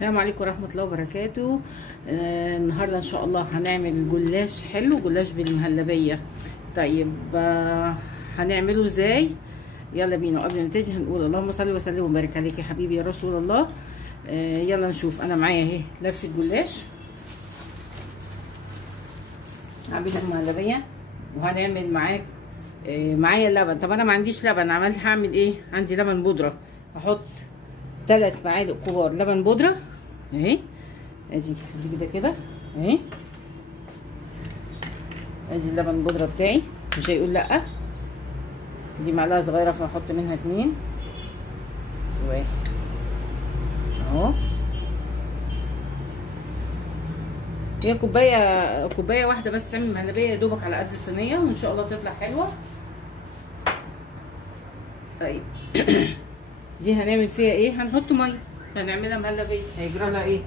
السلام عليكم ورحمة الله وبركاته. النهاردة ان شاء الله هنعمل جلاش حلو، جلاش بالمهلبية. طيب هنعمله ازاي؟ يلا بينا. قبل ما نبتدي هنقول اللهم صل وسلم وبارك عليك يا حبيبي يا رسول الله. يلا نشوف. انا معايا اهي لفة جلاش هعمله مهلبية، وهنعمل معايا اللبن. طب انا ما عنديش لبن، هعمل ايه؟ عندي لبن بودرة. هحط 3 معالق كبار لبن بودرة اهي. اجي كده اهي، ادي اللبن البودرة بتاعي، مش هيقول لا. دي معلقة صغيرة فهحط منها 2 1 اهو. هي كوباية واحدة بس تعمل مهلبية يا دوبك على قد الصينية، وان شاء الله تطلع حلوة. طيب دي هنعمل فيها ايه؟ هنحط ميه، هنعملها مهلبيه. هيجرى لها ايه؟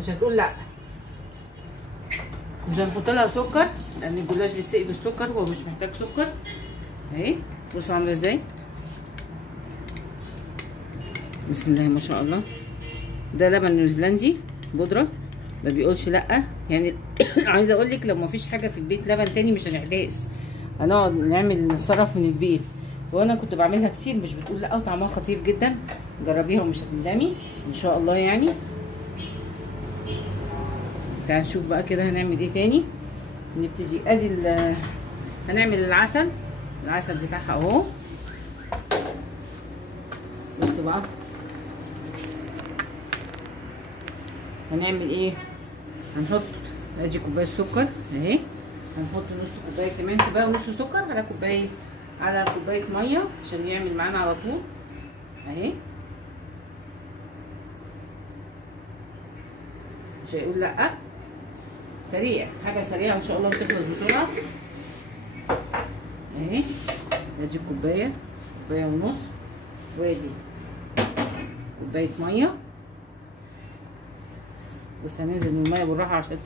مش هتقول لا. مش هنحط لها سكر لان الجلاش بيتسقي بالسكر، هو مش محتاج سكر اهي. بصوا عامله ازاي، بسم الله ما شاء الله. ده لبن نيوزيلندي بودره، ما بيقولش لا يعني. عايزه اقول لك لو ما فيش حاجه في البيت لبن تاني مش هنحتاس، هنقعد نتصرف من البيت. وانا كنت بعملها كتير، مش بتقول لا، وطعمها خطير جدا. جربيها ومش هتندمي ان شاء الله يعني. تعالوا نشوف بقى كده هنعمل ايه تاني. نبتدي. ادي هنعمل العسل بتاعها اهو. بصوا بقى هنعمل ايه. هنحط ادي كوبايه سكر اهي، هنحط نص كوبايه كمان، كوبايه ونص سكر على كوبايه ميه عشان يعمل معانا على طول اهي. مش هيقول لا. سريع، حاجه سريعه ان شاء الله وتخلص بسرعه اهي. ادي كوبايه ونص، وادي كوبايه ميه. بس هننزل الميه بالراحه عشان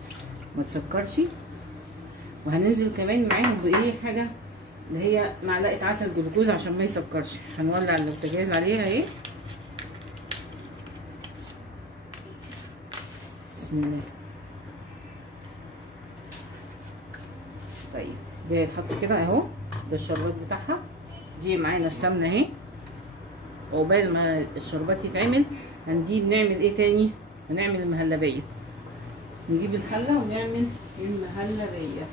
ما تسكرش. وهننزل كمان معاهم بايه حاجه اللي هي معلقه عسل جلوكوز عشان ما يسكرش. هنولع البوتاجاز عليها اهي. بسم الله. طيب دي هيتحط كده اهو، ده الشربات بتاعها. دي معانا السمنه اهي. عقبال ما الشربات يتعمل هنجيب نعمل ايه تاني؟ هنعمل المهلبيه. نجيب الحله ونعمل المهلبيه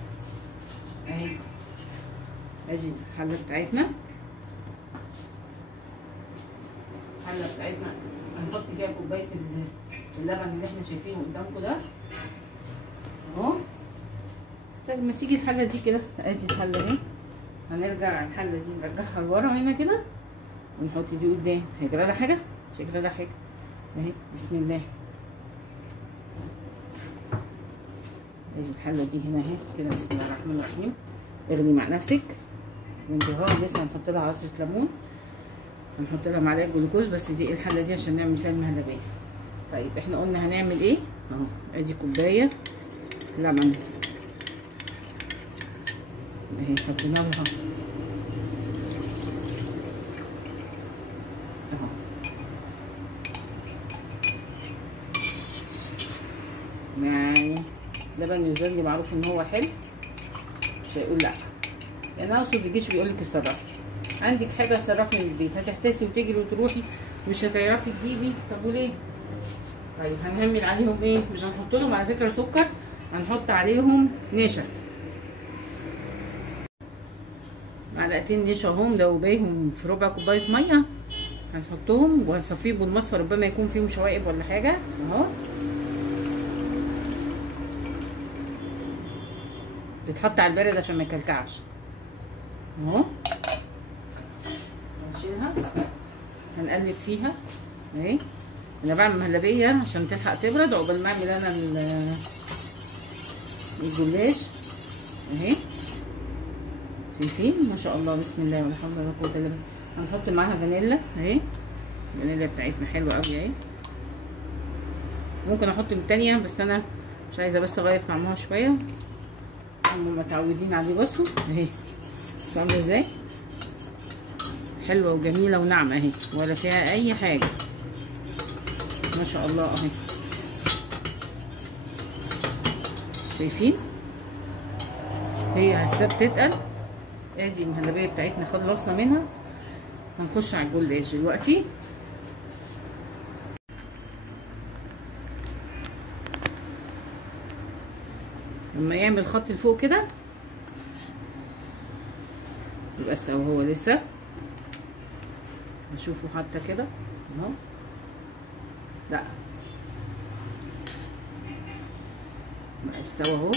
اهي. ادي الحله بتاعتنا، هنحط فيها كوبايه اللبن اللي احنا شايفينه قدامكم ده اهو. طيب ما تيجي الحله دي كده، ادي الحله اهي. هنرجع الحله دي نرجعها لورا هنا كده، ونحط دي قدام. هيجرى لها حاجه؟ مش هيجرى لها حاجه اهي. بسم الله. ادي الحله دي هنا اهي كده. بسم الله الرحمن الرحيم. اغلي مع نفسك وانت اهو. لسه هنحط لها عصره ليمون، هنحط لها معلقه جلوكوز، بس دي الحله دي عشان نعمل فيها المهلبيه. طيب احنا قلنا هنعمل ايه اهو. ادي كوبايه لبن اهي، حطينا لها اهو. يعني لبن نيوزيلندي معروف ان هو حلو، مش هيقول لا. يعني انا اقصد الجيش بيقول لك اتصرفي. عندك حاجه اتصرفي من البيت، هتحتاسي وتجري وتروحي مش هتعرفي تجيبي. طب وليه؟ طيب هنعمل عليهم ايه؟ مش هنحط لهم على فكره سكر، هنحط عليهم نشا. معلقتين نشا اهم دوباهم في ربع كوبايه ميه. هنحطهم وهنصفيهم بالمصفى، ربما يكون فيهم شوائب ولا حاجه اهو. بتحط على البارد عشان ما يكلكعش اهو. هنشيلها، هنقلب فيها اهي. انا بعمل مهلبيه عشان تلحق تبرد عقبال ما اعمل انا الجلاش اهي. شايفين ما شاء الله، بسم الله ولا حول ولا قوه الا بالله. هنحط معاها فانيلا اهي. الفانيلا بتاعتنا حلوه قوي اهي. ممكن احط من التانيه بس انا مش عايزه، بس اغير طعمها شويه. هم متعودين عليه. بصوا اهي عامله ازاي، حلوه وجميله وناعمه اهي، ولا فيها اي حاجه. ما شاء الله اهي، شايفين هي هسه بتتقل. ادي المهلبيه بتاعتنا خلصنا منها. هنخش على الجلاش دلوقتي. لما يعمل خط لفوق كده يبقى استوى. هو لسه نشوفه حتى كده اهو، لا بقى استوى اهو.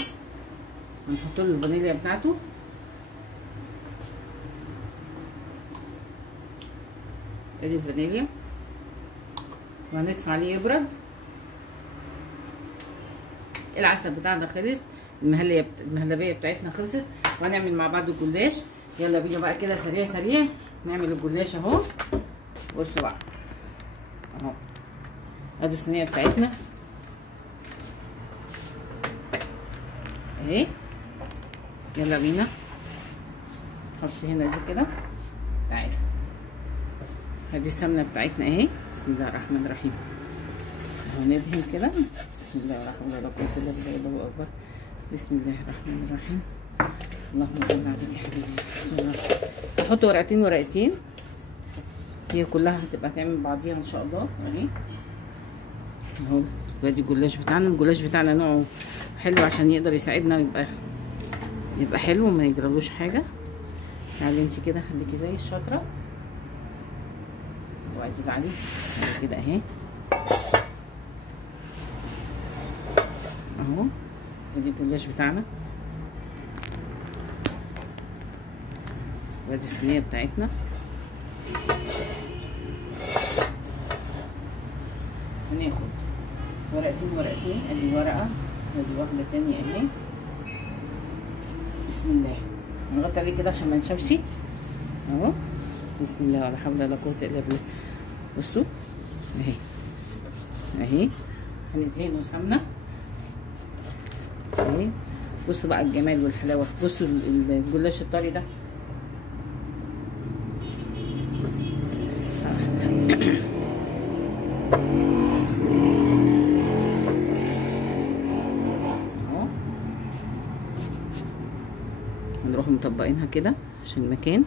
هنحط له الفانيليا بتاعته. ادي الفانيليا، وهندفع عليه يبرد. العسل بتاعنا خلص، المهلبيه بتاعتنا خلصت، وهنعمل مع بعض الجلاش. يلا بينا بقى كده سريع سريع نعمل الجلاش اهو. بصوا بقى اهو، ادي الصينيه بتاعتنا اهي. يلا بينا نحط هنا دي كده. تعالى ادي السمنه بتاعتنا اهي. بسم الله الرحمن الرحيم. وندهن كده. بسم الله الرحمن الرحيم. لا اله الا الله اكبر. بسم الله الرحمن الرحيم. اللهم صل عليك يا حبيبي. هحط ورقتين ورقتين، هي كلها هتبقى تعمل بعضيها ان شاء الله اهي اهو. وادي الجلاش بتاعنا. الجلاش بتاعنا نوعه حلو عشان يقدر يساعدنا يبقى حلو وما يجرالوش حاجه. تعالي انت كده خليكي زي الشاطره، اوعي تزعلي كده اهي اهو. ادي الجلاش بتاعنا، وادي الصينيه بتاعتنا. هناخد ورقتين ورقتين، ادي ورقه وادي واحده تانية اهي. بسم الله. هنغطي عليه كده عشان ما نشافش اهو. بسم الله ولا حول ولا قوه الا بالله. بصوا اهي اهي. هندهنه سمنه اهي. بصوا بقى الجمال والحلاوه. بصوا الجلاش الطري ده اهو. هنروح مطبقينها كده عشان المكان.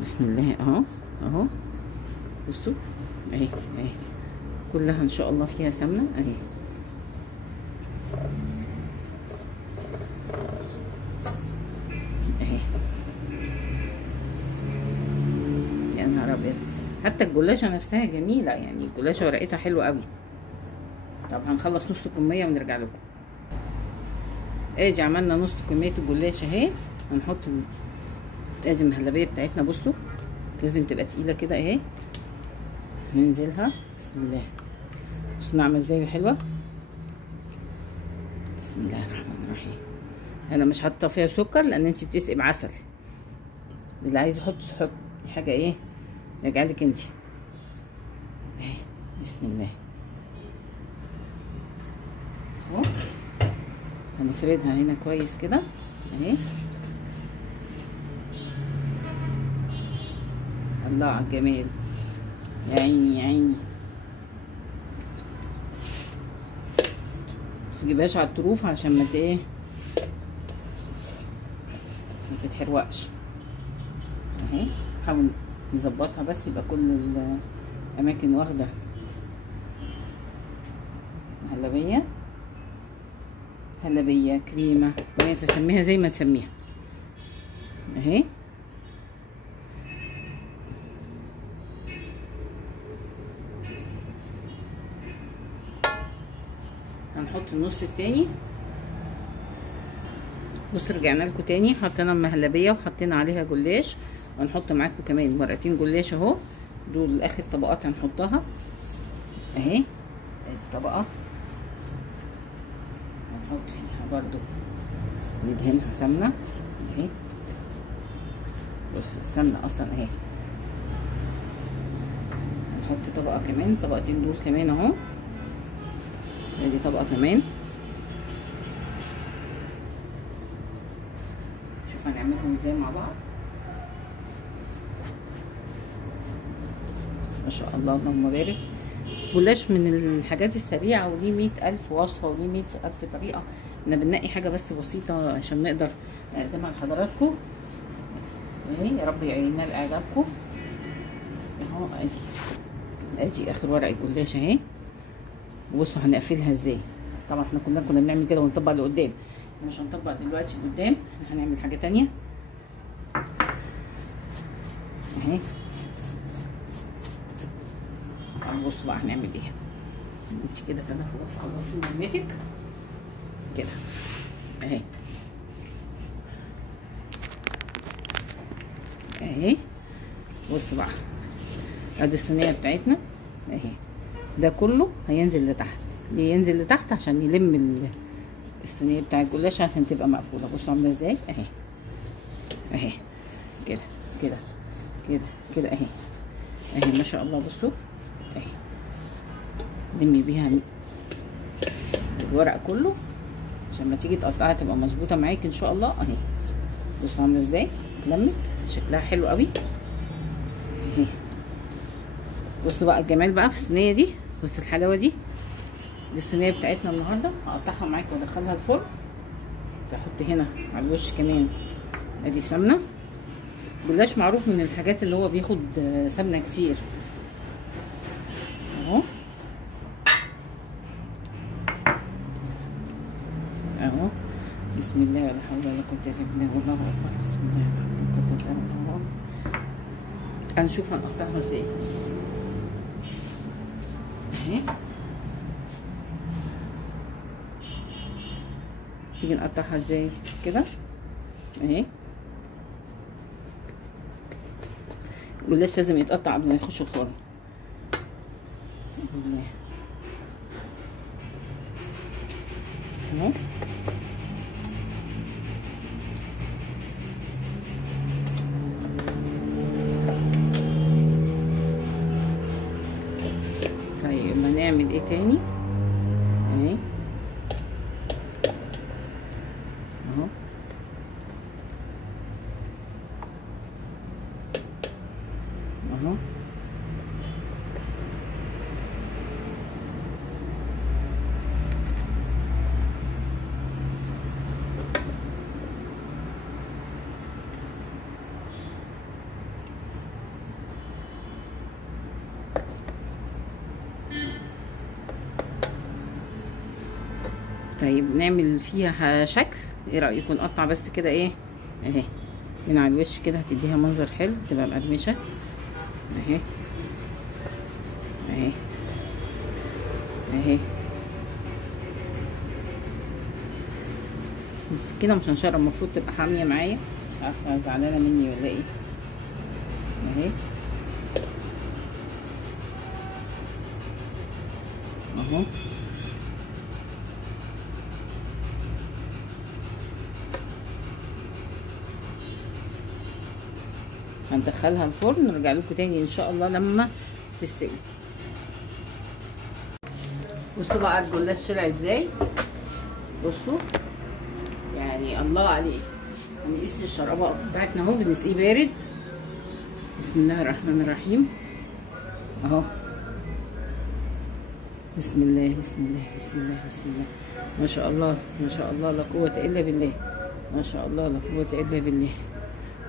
بسم الله اهو اهو. بصوا اهي اهي كلها ان شاء الله فيها سمنه اهي. اهي يا نهار ابيض. حتى الجلاشه نفسها جميله، يعني الجلاشه ورقتها حلوه قوي. طب هنخلص نص كميه ونرجع لكم. ادي عملنا نص كميه الجلاشه اهي. هنحط ادي المهلبيه بتاعتنا. بصوا لازم تبقى تقيله كده اهي. ننزلها. بسم الله. بصوا نعمل ازاي حلوه. بسم الله الرحمن الرحيم. انا مش حاطه فيها سكر لان انت بتسقي بعسل. اللي عايز يحط حاجه ايه يرجعلك انت اهي. بسم الله اهو. هنفردها هنا كويس كده اهي. الله على الجمال، يا عيني يا عيني. بس تجيبهاش على الطروف عشان ما ايه ما تتحرقش اهي. نحاول نظبطها بس يبقى كل الاماكن واخده هلبيه كريمه فسميها زي ما تسميها اهي. هنحط النص التاني. بصوا رجعنا لكم تاني، حطينا المهلبيه وحطينا عليها جلاش، وهنحط معاكم كمان ورقتين جلاش اهو. دول اخر طبقات هنحطها اهي. ادي طبقه هنحط فيها برضو ندهنها سمنه اهي. بصوا السمنه اصلا اهي. هنحط طبقه كمان، طبقتين دول كمان اهو. ادي طبقه كمان. شوف هنعملهم ازاي مع بعض. ما شاء الله اللهم بارك. جلاش من الحاجات السريعه، وليه 100,000 وصفه وليه 100,000 طريقه. احنا بننقي حاجه بس بسيطه عشان نقدر نقدمها لحضراتكم. اهي يا رب يعيننا لاعجابكم. اهو ادي اخر ورقه جلاش اهي. وبصوا هنقفلها ازاي. طبعا احنا كنا بنعمل كده ونطبق لقدام، مش هنطبق دلوقتي قدام، احنا هنعمل حاجه تانية اهي. بصوا بقى هنعمل ايه. انت كده خلاص خلصتي مهمتك كده اهي. اهي بصوا بقى، ادي الصينيه بتاعتنا اهي. ده كله هينزل لتحت. ليه ينزل لتحت؟ عشان يلم الصينيه بتاع الجلاش عشان تبقى مقفوله. بصوا عامله ازاي اهي. اهي كده كده كده كده اهي. اهي ما شاء الله. بصوا اهي، لمي بيها الورق كله عشان ما تيجي تقطعها تبقى مظبوطه معاك ان شاء الله اهي. بصوا عامله ازاي اتلمت، شكلها حلو قوي اهي. بصوا بقى الجمال بقى في الصينيه دي. بصوا الحلاوه دي الصينيه بتاعتنا النهارده. هقطعها معاك وادخلها الفرن. هحط هنا على الوش كمان ادي سمنه. جلاش معروف من الحاجات اللي هو بياخد سمنه كتير اهو. اهو بسم الله ولا حول ولا قوه الا بالله والله اكبر. بسم الله الرحمن الرحيم. هنشوف هنقطعها ازاي اهي. تيجي نقطعها ازاي كده اهي. الجلاش لازم يتقطع قبل ما يخش الفرن. بسم الله اهو. طيب هنعمل ايه تاني اهي اهو. اهو طيب نعمل فيها شكل. ايه رايكم نقطع بس كده ايه اهي من على الوش كده، هتديها منظر حلو، تبقى مقرمشه اهي اهي اهي. بس كده مش هنشرب، المفروض تبقى حاميه معايا. عارفه زعلانه مني ولا ايه اهي اهو. هندخلها الفرن نرجع لكم تاني ان شاء الله لما تستوي. بصوا بقى الجلاش طلع ازاي. بصوا يعني الله عليه. هنقيس الشرابه بتاعتنا اهو، بنسقيه بارد. بسم الله الرحمن الرحيم اهو. بسم الله بسم الله بسم الله بسم الله. ما شاء الله ما شاء الله لا قوه الا بالله. ما شاء الله لا قوه الا بالله.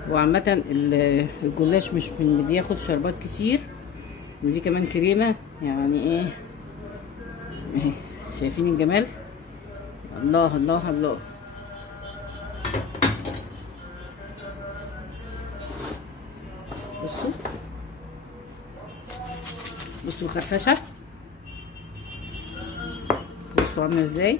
وعامة الجلاش مش من اللي بياخد شربات كتير، ودي كمان كريمة يعني ايه اهي. شايفين الجمال؟ الله الله الله. بصوا بصوا الخرفشة، بصوا عاملة ازاي.